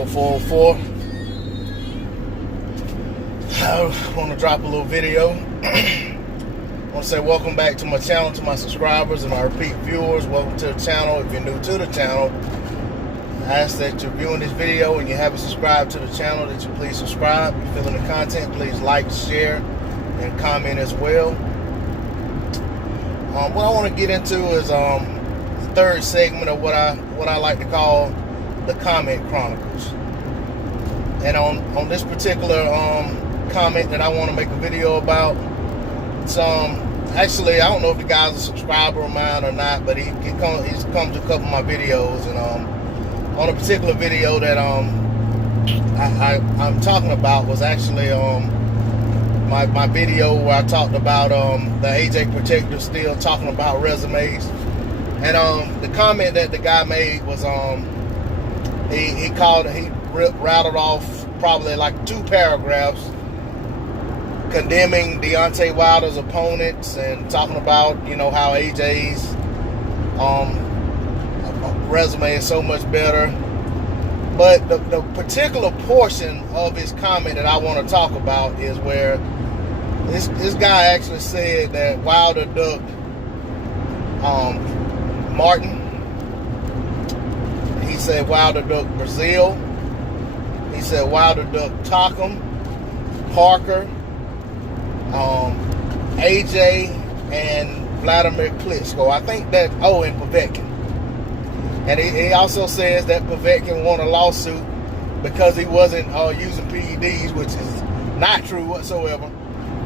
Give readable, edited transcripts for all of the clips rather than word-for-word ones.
episode 404. I want to drop a little video. I want to say welcome back to my channel, to my subscribers and my repeat viewers. Welcome to the channel. If you're new to the channel, I ask that you're viewing this video and you haven't subscribed to the channel, that you please subscribe. If you're feeling the content, please like, share, and comment as well. What I want to get into is the third segment of what I like to call the Comment Chronicles. And on this particular comment that I want to make a video about, it's actually, I don't know if the guy's a subscriber of mine or not, but he's come to a couple of my videos, and on a particular video that I'm talking about was actually my video where I talked about the AJ Protector still talking about resumes. And the comment that the guy made was he rattled off probably like 2 paragraphs condemning Deontay Wilder's opponents and talking about, you know, how AJ's resume is so much better. But the particular portion of his comment that I want to talk about is where this guy actually said that Wilder ducked Martin. He said Wilder ducked Brazil. He said Wilder ducked Tockham, Parker, AJ, and Vladimir Klitschko. I think that, and Povetkin. And he also says that Povetkin won a lawsuit because he wasn't using PEDs, which is not true whatsoever.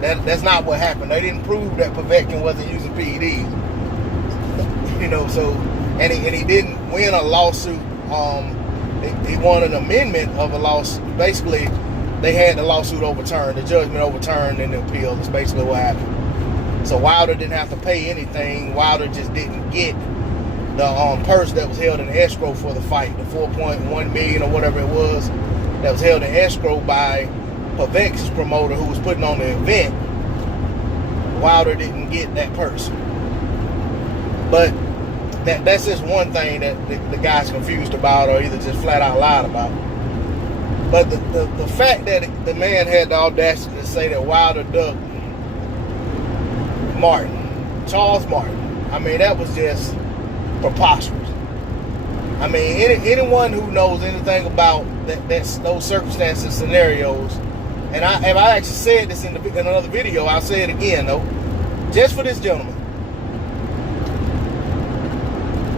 That's not what happened. They didn't prove that Povetkin wasn't using PEDs. You know, so, and he didn't win a lawsuit. He won an amendment of a lawsuit. Basically, they had the lawsuit overturned, the judgment overturned in the appeal. That's basically what happened. So Wilder didn't have to pay anything. Wilder just didn't get the purse that was held in escrow for the fight, the $4.1 million or whatever it was that was held in escrow by Povetkin's promoter who was putting on the event. Wilder didn't get that purse. But that's just one thing that the guy's confused about, or either just flat out lied about. But the fact that the man had the audacity to say that Wilder ducked Martin, Charles Martin, I mean, that was just preposterous. I mean, anyone who knows anything about those circumstances, scenarios, and I actually said this in another video, I'll say it again though, just for this gentleman.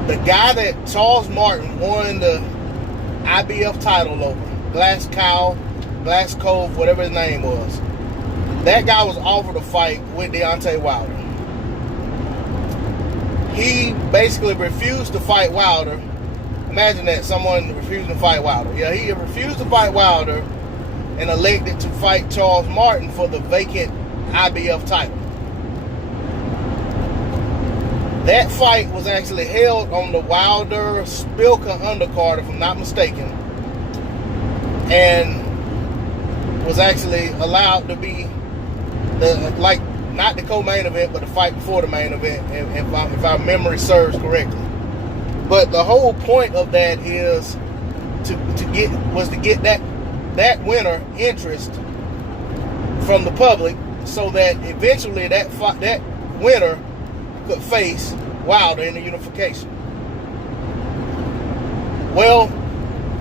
The guy that Charles Martin won the IBF title over, Glass Cove, whatever his name was, that guy was offered a fight with Deontay Wilder. He basically refused to fight Wilder. Imagine that, someone refusing to fight Wilder. Yeah, he refused to fight Wilder and elected to fight Charles Martin for the vacant IBF title. That fight was actually held on the Wilder-Spilka undercard, if I'm not mistaken, and was actually allowed to be not the co-main event, but the fight before the main event, if our memory serves correctly. But the whole point of that is to get that winner interest from the public, so that eventually that winner could face Wilder in the unification. Well,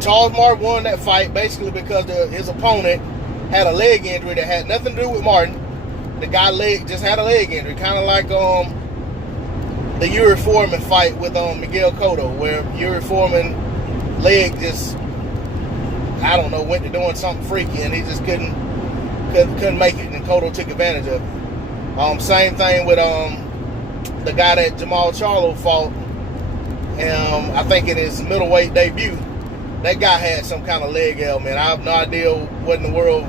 Charles Martin won that fight basically because his opponent had a leg injury that had nothing to do with Martin. The guy just had a leg injury, kind of like the Yuri Foreman fight with Miguel Cotto, where Yuri Foreman leg just, I don't know, went to doing something freaky and he just couldn't make it, and Cotto took advantage of it. Same thing with the guy that Jamal Charlo fought, I think in his middleweight debut. That guy had some kind of leg ailment. I have no idea what in the world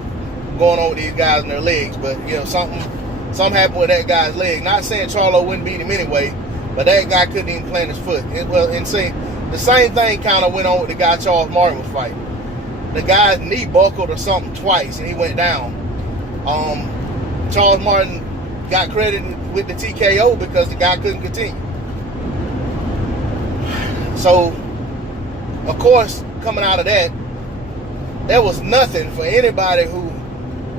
going on with these guys and their legs, but you know, something happened with that guy's leg. Not saying Charlo wouldn't beat him anyway, but that guy couldn't even plant his foot. The same thing kind of went on with the guy Charles Martin was fighting. The guy's knee buckled or something twice, and he went down. Charles Martin got credited with the TKO because the guy couldn't continue. So, of course, coming out of that, there was nothing for anybody who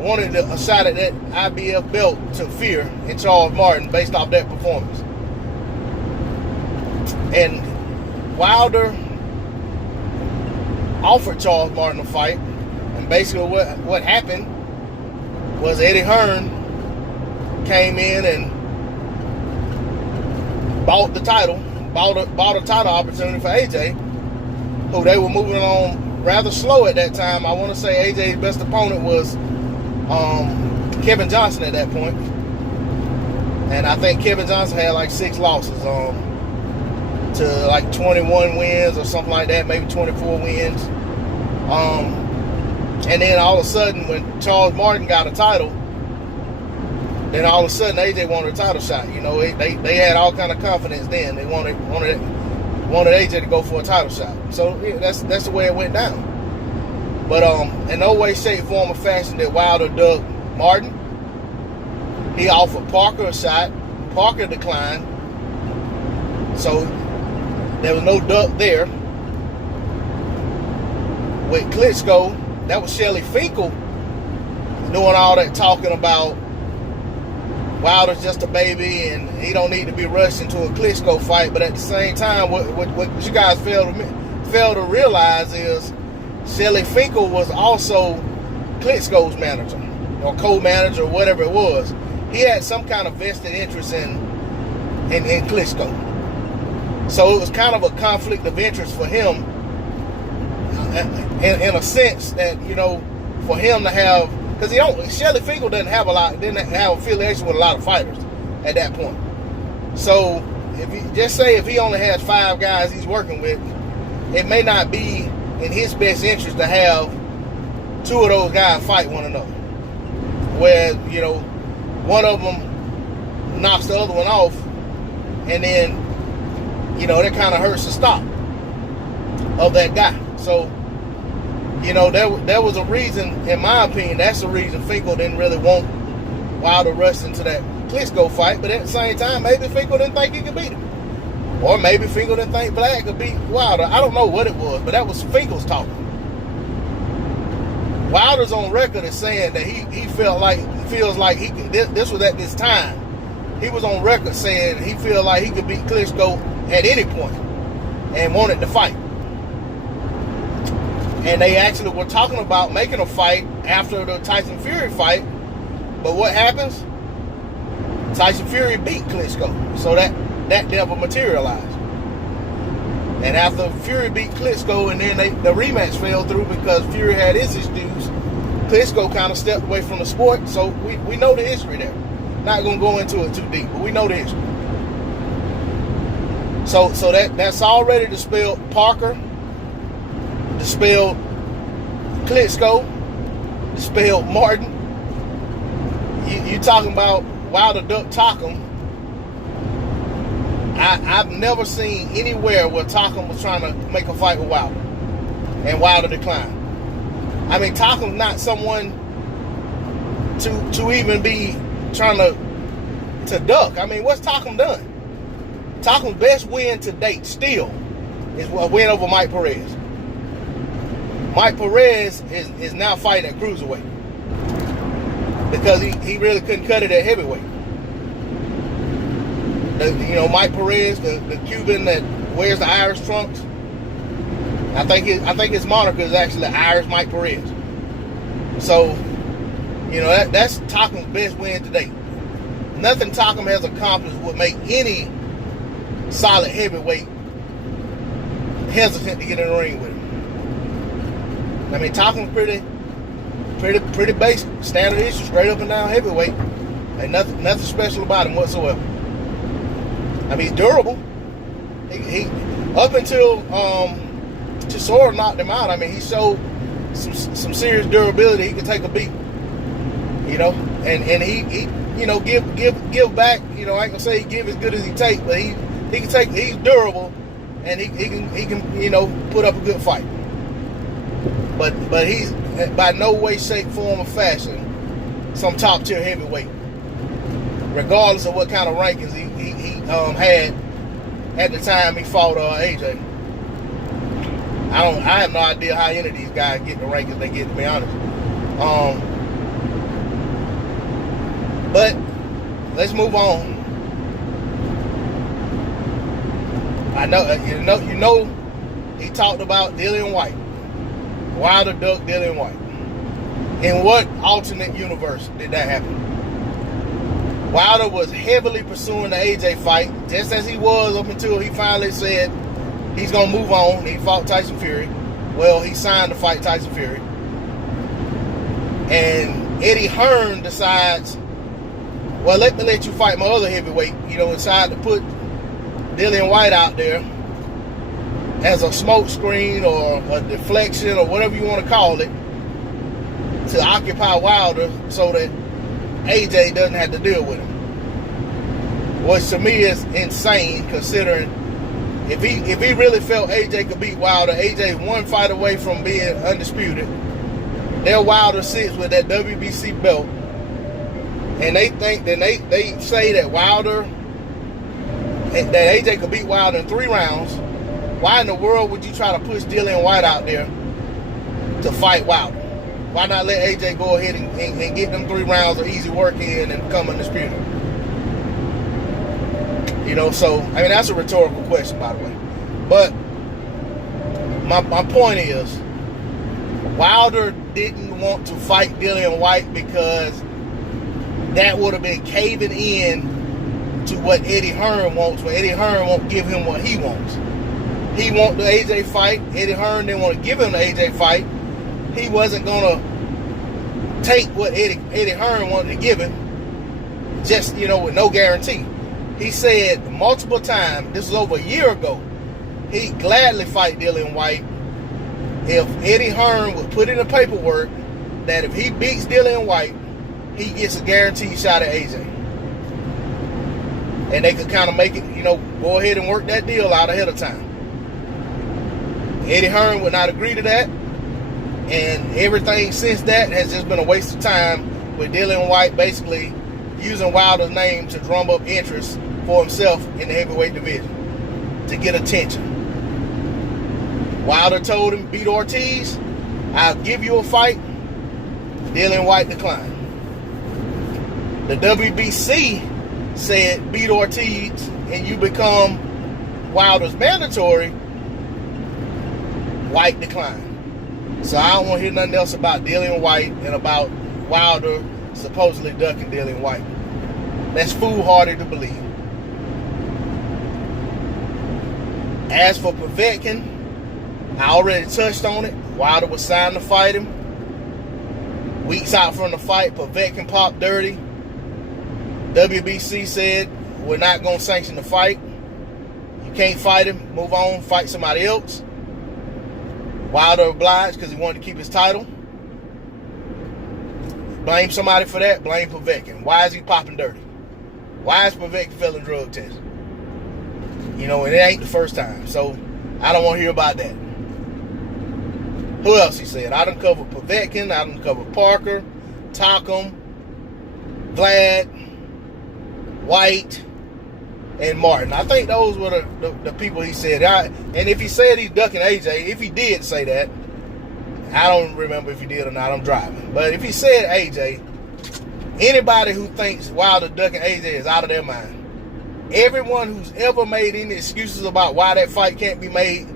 wanted a shot at that IBF belt to fear in Charles Martin based off that performance. And Wilder offered Charles Martin a fight, and basically what happened was Eddie Hearn came in and bought the title, bought a title opportunity for AJ, who they were moving on rather slow at that time. I want to say AJ's best opponent was Kevin Johnson at that point, and I think Kevin Johnson had like 6 losses to like 21 wins or something like that, maybe 24 wins. And then all of a sudden, when Charles Martin got a title, then all of a sudden AJ wanted a title shot. You know, they had all kind of confidence then. They wanted AJ to go for a title shot. So yeah, that's the way it went down. But in no way, shape, form, or fashion did Wilder duck Martin. He offered Parker a shot. Parker declined. So there was no duck there. With Klitschko, that was Shelly Finkel doing all that talking about Wilder's just a baby and he don't need to be rushed into a Klitschko fight. But at the same time, what you guys fail to realize is Shelly Finkel was also Klitschko's manager or co-manager or whatever it was. He had some kind of vested interest in Klitschko. So it was kind of a conflict of interest for him in a sense that, you know, for him to have, because Shelly Finkel didn't have affiliation with a lot of fighters at that point. So if he only has 5 guys he's working with, it may not be in his best interest to have 2 of those guys fight one another. Where, you know, one of them knocks the other one off, and then, you know, that kind of hurts the stock of that guy. So, you know, there was a reason, in my opinion, that's the reason Finkel didn't really want Wilder rush into that Klitschko fight. But at the same time, maybe Finkel didn't think he could beat him. Or maybe Finkel didn't think Black could beat Wilder. I don't know what it was, but that was Finkel's talking. Wilder's on record as saying that he feels like this was at this time. He was on record saying he feels like he could beat Klitschko at any point and wanted to fight. And they actually were talking about making a fight after the Tyson Fury fight. But what happens? Tyson Fury beat Klitschko. So that never materialized. And after Fury beat Klitschko and then the rematch fell through because Fury had his issues, Klitschko kind of stepped away from the sport. So we know the history there. Not going to go into it too deep, but we know the history. So that's already dispelled Parker, dispelled Klitschko, dispelled Martin. You talking about Wilder duck Tockham. I've never seen anywhere where Tockham was trying to make a fight with Wilder and Wilder declined. I mean, Tockham's not someone to even be trying to duck. I mean, what's Tockham done? Tockham's best win to date still is a win over Mike Perez. Mike Perez is now fighting at cruiserweight because he really couldn't cut it at heavyweight. Mike Perez, the Cuban that wears the Irish trunks. I think his moniker is actually Irish Mike Perez. So, that's Tockham's best win to date. Nothing Tockham has accomplished would make any solid heavyweight hesitant to get in the ring with him. I mean, Tockham's pretty basic, standard issue, straight up and down heavyweight. Ain't nothing special about him whatsoever. I mean, he's durable. He up until Chisora knocked him out. I mean, he showed some serious durability. He could take a beat, and he give back. I ain't gonna say he give as good as he take, but he can take. He's durable, and he can put up a good fight. But he's by no way, shape, form, or fashion some top tier heavyweight, regardless of what kind of rankings he had at the time he fought AJ. I have no idea how any of these guys get the rankings they get, to be honest. But let's move on. You know, he talked about Dillian White. Wilder ducked Dillian White. In what alternate universe did that happen? Wilder was heavily pursuing the AJ fight, just as he was up until he finally said he's going to move on. He fought Tyson Fury. Well, he signed to fight Tyson Fury. And Eddie Hearn decides, well, let me let you fight my other heavyweight. You know, decided to put Dillian White out there as a smoke screen or a deflection or whatever you want to call it to occupy Wilder so that AJ doesn't have to deal with him. Which to me is insane, considering if he really felt AJ could beat Wilder, AJ one fight away from being undisputed. There Wilder sits with that WBC belt, and they think that they say that AJ could beat Wilder in 3 rounds. Why in the world would you try to push Dillian White out there to fight Wilder? Why not let AJ go ahead and get them 3 rounds of easy work in and come undisputed? You know, so, I mean, that's a rhetorical question, by the way. But my point is, Wilder didn't want to fight Dillian White because that would have been caving in to what Eddie Hearn wants, when Eddie Hearn won't give him what he wants. He wants the AJ fight. Eddie Hearn didn't want to give him the AJ fight. He wasn't going to take what Eddie Hearn wanted to give him, just, you know, with no guarantee. He said multiple times, this was over a year ago, he'd gladly fight Dillian White if Eddie Hearn would put in the paperwork that if he beats Dillian White, he gets a guaranteed shot at AJ. And they could kind of make it, you know, go ahead and work that deal out ahead of time. Eddie Hearn would not agree to that. And everything since that has just been a waste of time, with Dillian White basically using Wilder's name to drum up interest for himself in the heavyweight division to get attention. Wilder told him, beat Ortiz, I'll give you a fight. Dillian White declined. The WBC said, beat Ortiz and you become Wilder's mandatory. White declined. So I don't want to hear nothing else about Dillian White and about Wilder supposedly ducking Dillian White. That's foolhardy to believe. As for Povetkin, I already touched on it. Wilder was signed to fight him. Weeks out from the fight, Povetkin popped dirty. WBC said, we're not going to sanction the fight. You can't fight him. Move on, fight somebody else. Wilder obliged because he wanted to keep his title. Blame somebody for that. Blame Povetkin. Why is he popping dirty? Why is Povetkin failing drug tests? You know, and it ain't the first time. So I don't want to hear about that. Who else he said? I done covered Povetkin. I done covered Parker, Tockham, Vlad, White, and Martin. I think those were the people he said. And if he said he's ducking AJ, if he did say that, I don't remember if he did or not. I'm driving. But if he said AJ, anybody who thinks Wilder ducking AJ is out of their mind. Everyone who's ever made any excuses about why that fight can't be made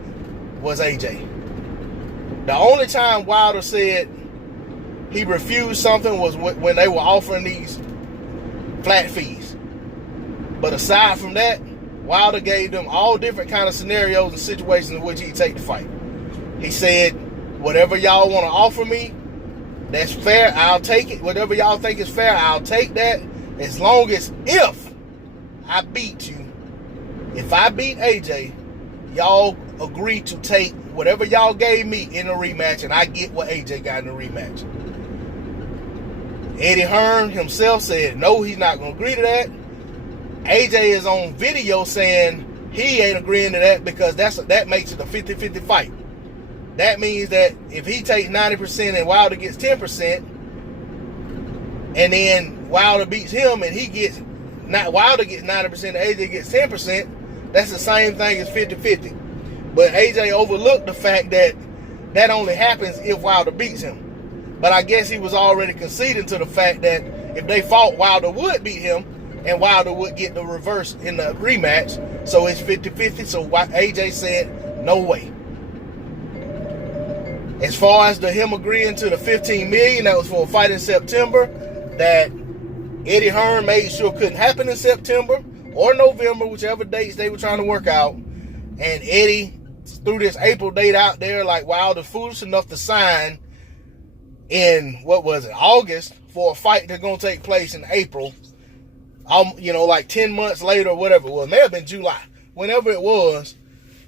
was AJ. The only time Wilder said he refused something was when they were offering these flat fees. But aside from that, Wilder gave them all different kind of scenarios and situations in which he'd take the fight. He said, whatever y'all want to offer me, that's fair, I'll take it. Whatever y'all think is fair, I'll take that. As long as if I beat you, if I beat AJ, y'all agree to take whatever y'all gave me in a rematch, and I get what AJ got in the rematch. Eddie Hearn himself said, no, he's not going to agree to that. AJ is on video saying he ain't agreeing to that because that makes it a 50-50 fight. That means that if he takes 90% and Wilder gets 10%, and then Wilder beats him and Wilder gets 90% and AJ gets 10%, that's the same thing as 50-50. But AJ overlooked the fact that that only happens if Wilder beats him. But I guess he was already conceding to the fact that if they fought, Wilder would beat him, and Wilder would get the reverse in the rematch. So it's 50-50. So AJ said, no way. As far as him agreeing to the $15 million, that was for a fight in September, that Eddie Hearn made sure couldn't happen in September or November, whichever dates they were trying to work out. And Eddie threw this April date out there, like Wilder foolish enough to sign in, what was it, August, for a fight that's going to take place in April. Like 10 months later or whatever it was. It may have been July. Whenever it was,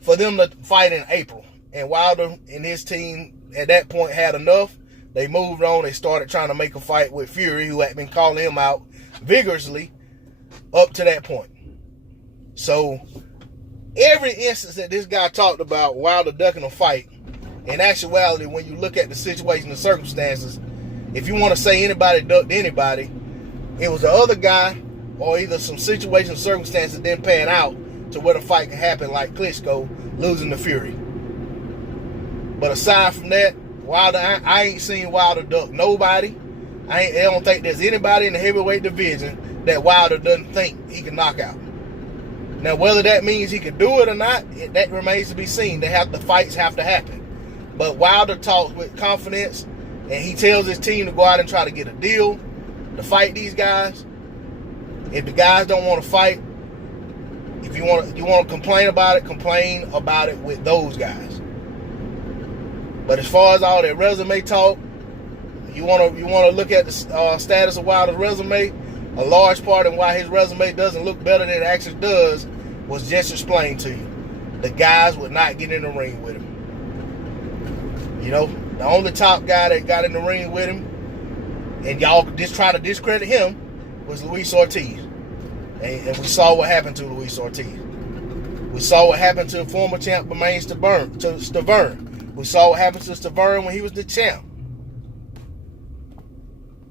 for them to fight in April. And Wilder and his team at that point had enough. They moved on. They started trying to make a fight with Fury, who had been calling him out vigorously up to that point. So every instance that this guy talked about Wilder ducking a fight, in actuality, when you look at the situation and circumstances, if you want to say anybody ducked anybody, it was the other guy, or either some situation circumstances didn't pan out to where the fight could happen, like Klitschko losing to Fury. But aside from that, Wilder, I ain't seen Wilder duck nobody. I don't think there's anybody in the heavyweight division that Wilder doesn't think he can knock out. Now, whether that means he can do it or not, that remains to be seen. The fights have to happen. But Wilder talks with confidence, and he tells his team to go out and try to get a deal to fight these guys. If the guys don't want to fight, if you want to complain about it with those guys. But as far as all that resume talk, you want to look at the status of Wilder's resume. A large part of why his resume doesn't look better than it actually does was just explained to you. The guys would not get in the ring with him. The only top guy that got in the ring with him, and y'all just try to discredit him, was Luis Ortiz. And we saw what happened to Luis Ortiz. We saw what happened to former champ Bermane Stiverne. We saw what happened to Stiverne when he was the champ.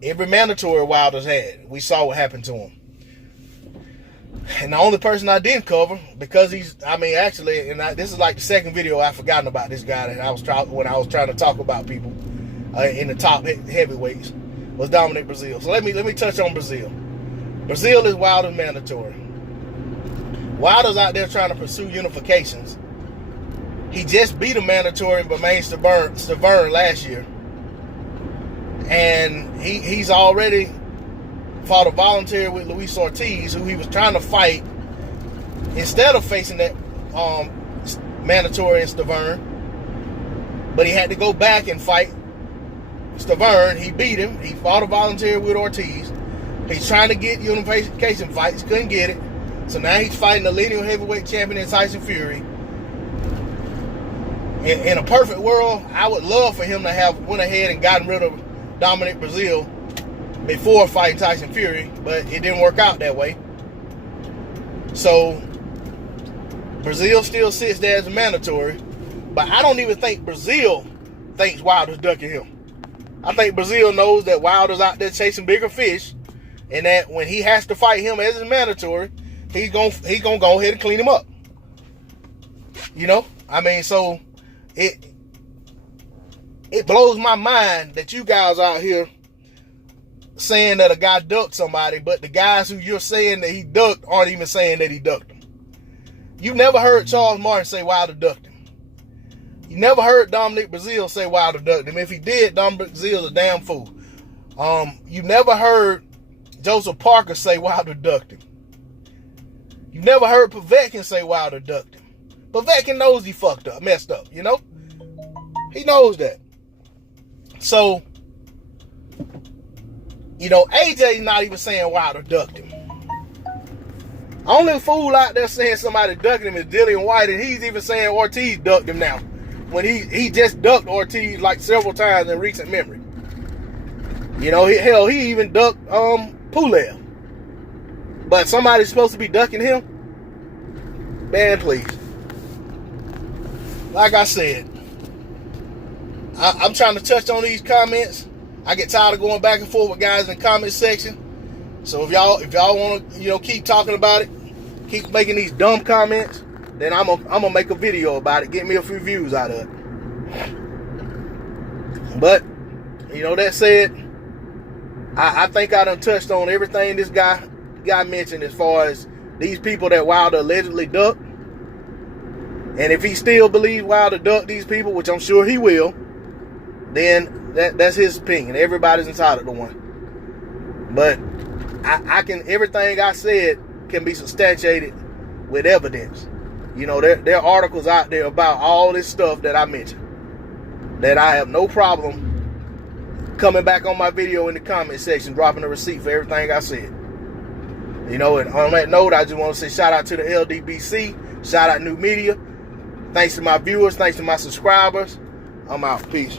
Every mandatory Wilder's had, we saw what happened to him. And the only person I didn't cover, because this is like the second video I've forgotten about this guy that when I was trying to talk about people in the top heavyweights, was Dominic Breazeale. So let me touch on Breazeale. Breazeale is Wilder's mandatory. Wilder's out there trying to pursue unifications. He just beat a mandatory in Bermane Stiverne last year. And he's already fought a voluntary with Luis Ortiz, who he was trying to fight instead of facing that mandatory in Stiverne. But he had to go back and fight Stiverne. He beat him. He fought a voluntary with Ortiz. He's trying to get unification fights. Couldn't get it. So now he's fighting the lineal heavyweight champion Tyson Fury. In a perfect world, I would love for him to have went ahead and gotten rid of Dominic Breazeale before fighting Tyson Fury, but it didn't work out that way. So Breazeale still sits there as a mandatory, but I don't even think Breazeale thinks Wilder's ducking him. I think Breazeale knows that Wilder's out there chasing bigger fish, and that when he has to fight him as a mandatory, he's gonna go ahead and clean him up. So it blows my mind that you guys out here saying that a guy ducked somebody, but the guys who you're saying that he ducked aren't even saying that he ducked him. You never heard Charles Martin say Wilder ducked him. You never heard Dominic Breazeale say Wilder ducked him. If he did, Dominic Breazeale's a damn fool. You never heard Joseph Parker say Wilder ducked him. You never heard Povetkin say Wilder ducked him. Povetkin knows he messed up, He knows that. So, AJ's not even saying Wilder ducked him. Only fool out there saying somebody ducked him is Dillian White, and he's even saying Ortiz ducked him now. When he just ducked Ortiz like several times in recent memory. He even ducked Pulev. But somebody's supposed to be ducking him? Man, please. Like I said, I'm trying to touch on these comments. I get tired of going back and forth with guys in the comment section. So if y'all want to, keep talking about it, keep making these dumb comments, then I'm gonna make a video about it, get me a few views out of it. But, you know, that said, I think I done touched on everything this guy mentioned as far as these people that Wilder allegedly ducked. And if he still believes Wilder ducked these people, which I'm sure he will, then that's his opinion. Everybody's entitled to one. But I can, everything I said can be substantiated with evidence. You know, there are articles out there about all this stuff that I mentioned, that I have no problem coming back on my video in the comment section, dropping a receipt for everything I said. You know, and on that note, I just want to say shout out to the LDBC, shout out New Media. Thanks to my viewers, thanks to my subscribers. I'm out. Peace.